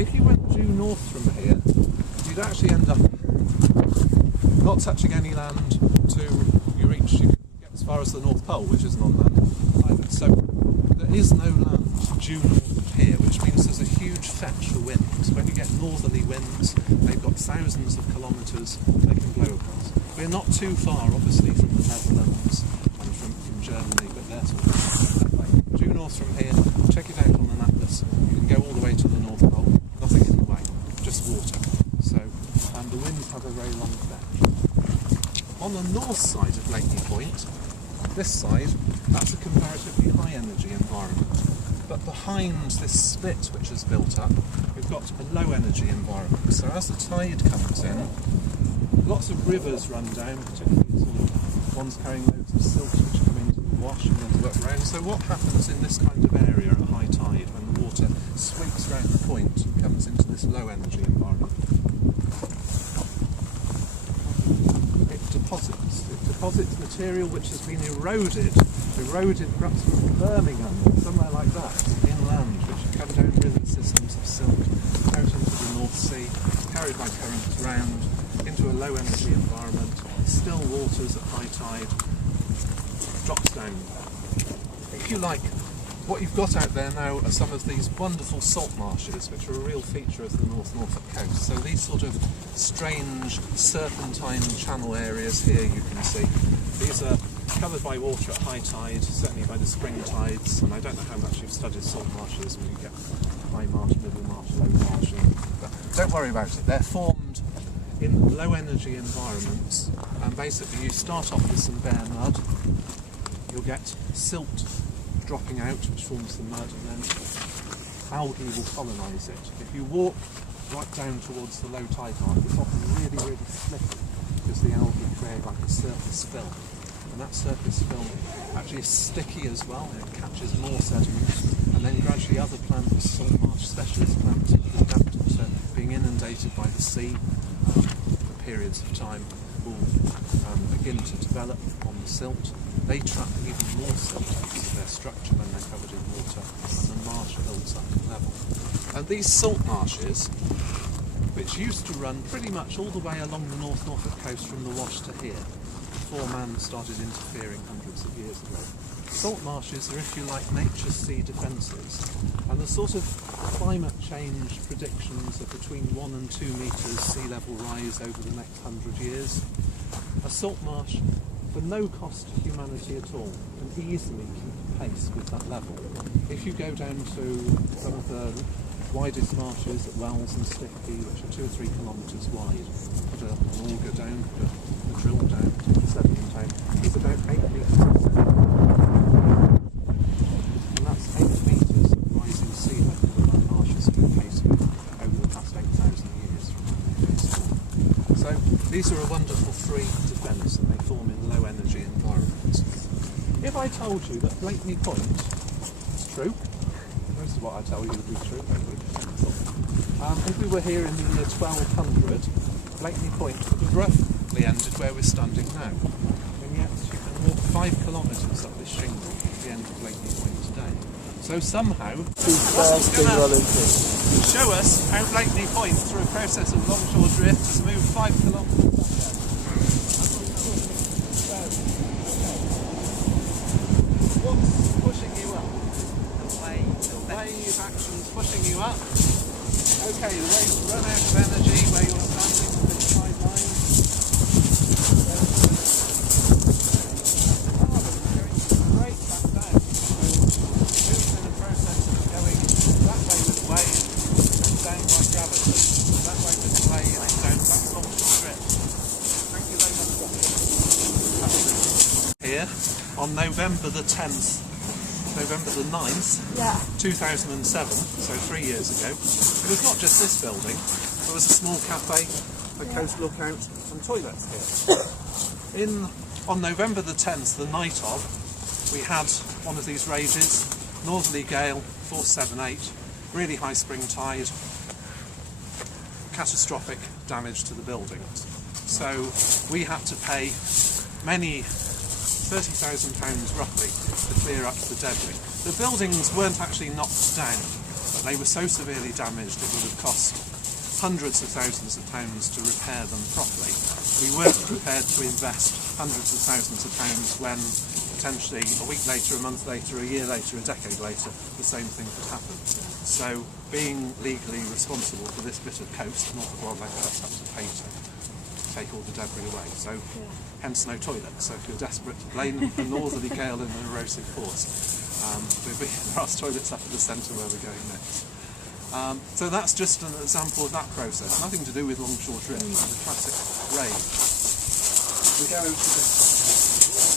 If you went due north from here, you'd actually end up not touching any land to you get as far as the North Pole, which isn't on land either. So there is no land due north of here, which means there's a huge fetch for winds. When you get northerly winds, they've got thousands of kilometres they can blow across. We're not too far, obviously, from the Netherlands and from Germany, but they're sort of that way. Due north from here, check it out on an atlas. You can go all the way to the North Pole, nothing in the way, just water. So, and the winds have a very long fetch. On the north side of Blakeney Point, this side, that's a comparatively high energy environment. But behind this split which is built up, we've got a low energy environment. So as the tide comes in, lots of rivers run down, particularly sort of ones carrying loads of silt which come into the wash and then work around. So what happens in this kind of area at high tide when the water sweeps around the point and comes into this low energy environment? It deposits material which has been eroded perhaps from Birmingham, somewhere like that, inland, which have come down river systems of silt out into the North Sea, carried by currents round into a low energy environment, still waters at high tide, drops down. If you like, what you've got out there now are some of these wonderful salt marshes, which are a real feature of the North Norfolk coast. So these sort of strange serpentine channel areas here you can see. These are covered by water at high tide, certainly by the spring tides, and I don't know how much you've studied salt marshes when you get high marsh, middle marsh, low marsh, but don't worry about it. They're formed in low energy environments, and basically you start off with some bare mud, you'll get silt dropping out which forms the mud, and then algae will colonise it. If you walk right down towards the low tide mark, it's often really, really slippy because the algae create like a surface film. And that surface film actually is sticky as well, it catches more sediment, and then gradually other plants, salt marsh specialist plants, which are adapted to being inundated by the sea for periods of time, will begin to develop on the silt. They trap even more silt into their structure when they're covered in water, and the marsh builds up at level. And these salt marshes, which used to run pretty much all the way along the North Norfolk coast from the Wash to here, before man started interfering hundreds of years ago. Salt marshes are, if you like, nature's sea defences, and the sort of climate change predictions of between 1 and 2 metres sea level rise over the next 100 years. A salt marsh, for no cost to humanity at all, can easily keep pace with that level. If you go down to some of the widest marshes at Wells and Stickby, which are 2 or 3 kilometres wide, put an auger down, put a drill down, sediment down, it's about 8 metres. And that's 8 metres of rising sea level that that marsh has been facing over the past 8,000 years from when they first formed. So these are a wonderful free defence, and they form in low energy environments. If I told you that Blakeney Point is true, most of what I tell you would be true, if we were here in the year 1200, Blakeney Point would have roughly ended where we're standing now. And yet you can walk 5 kilometres up this shingle at the end of Blakeney Point today. So somehow, Russell's going to show us how Blakeney Point, through a process of longshore drift, has moved 5 kilometres up there. What's pushing you up? The wave action's pushing you up. Okay, the waves run out of energy where you're standing on this side line. Straight back down. So moving in a process of going that way with the wave and down by gravity. That way with the wave and down. That's longshore drift. Thank you very much. Here on November the 10th. November the 9th, 2007, so 3 years ago. It was not just this building, there was a small cafe, a coast lookout and toilets here. On November the 10th, the night of, we had one of these rages, northerly gale, force 7/8, really high spring tide, catastrophic damage to the buildings. So we had to pay many £30,000 roughly to clear up the debris. The buildings weren't actually knocked down, They were so severely damaged it would have cost hundreds of thousands of pounds to repair them properly. We weren't prepared to invest hundreds of thousands of pounds when potentially a week later, a month later, a year later, a decade later, the same thing could happen. So being legally responsible for this bit of coast, Norfolk Wildlife Trust had to pay to take all the debris away. So hence no toilet. So if you're desperate to blame a northerly gale and an erosive force, there are toilets up at the centre where we're going next. So that's just an example of that process. Nothing to do with longshore drift, the classic raid. We go over to this